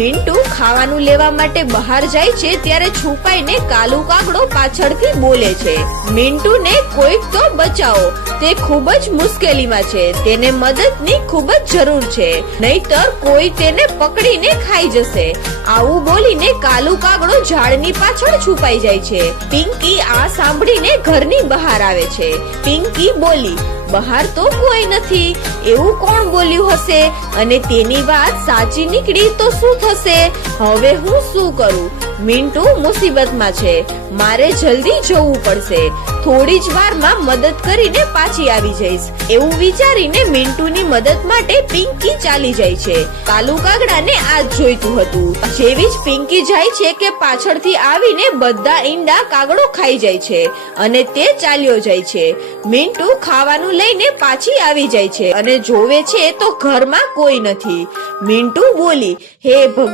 મિન્ટુ ખાવાનું લેવા માટે બહાર જાય છે ત્યારે છુપાઈને કાલુ કાગડો પાછળથી બોલે છે, મિન્ટુને કોઈક તો બચાવો, તે ખૂબ જ મુશ્કેલીમાં છે, તેને મદદની ખૂબ જ જરૂર છે, નહીતર કોઈ તેને પકડીને ખાઈ જશે. આવું બોલીને કાલુ કાગડો ઝાડની પાછળ છુપાઈ જાય છે. પિંકી આ સાંભળીને ઘરની બહાર આવે છે. પિંકી બોલી, બહાર તો કોઈ નથી, એવું કોણ બોલ્યું હશે અને તેની વાત સાચી નીકળી તો શું થશે? હવે હું શું કરું? મિન્ટુ મુસીબતમાં છે, મારે જલ્દી જવું પડશે, થોડી જ વારમાં મદદ કરીને પાછી આવી જઈશ. એવું વિચારીને મિન્ટુની મદદ માટે પિંકી ચાલી જાય છે. કાલુ કાગડાને આ જ જોઈતું હતું. જેવી જ પિંકી જાય છે કે પાછળથી આવીને બધા ઈંડા કાગડો ખાઈ જાય છે અને તે ચાલ્યો જાય છે. મિન્ટુ ખાવાનું લઈને પાછી આવી જાય છે અને જોવે છે તો ઘરમાં કોઈ નથી. મિન્ટુ બોલી, હે ભગવાન.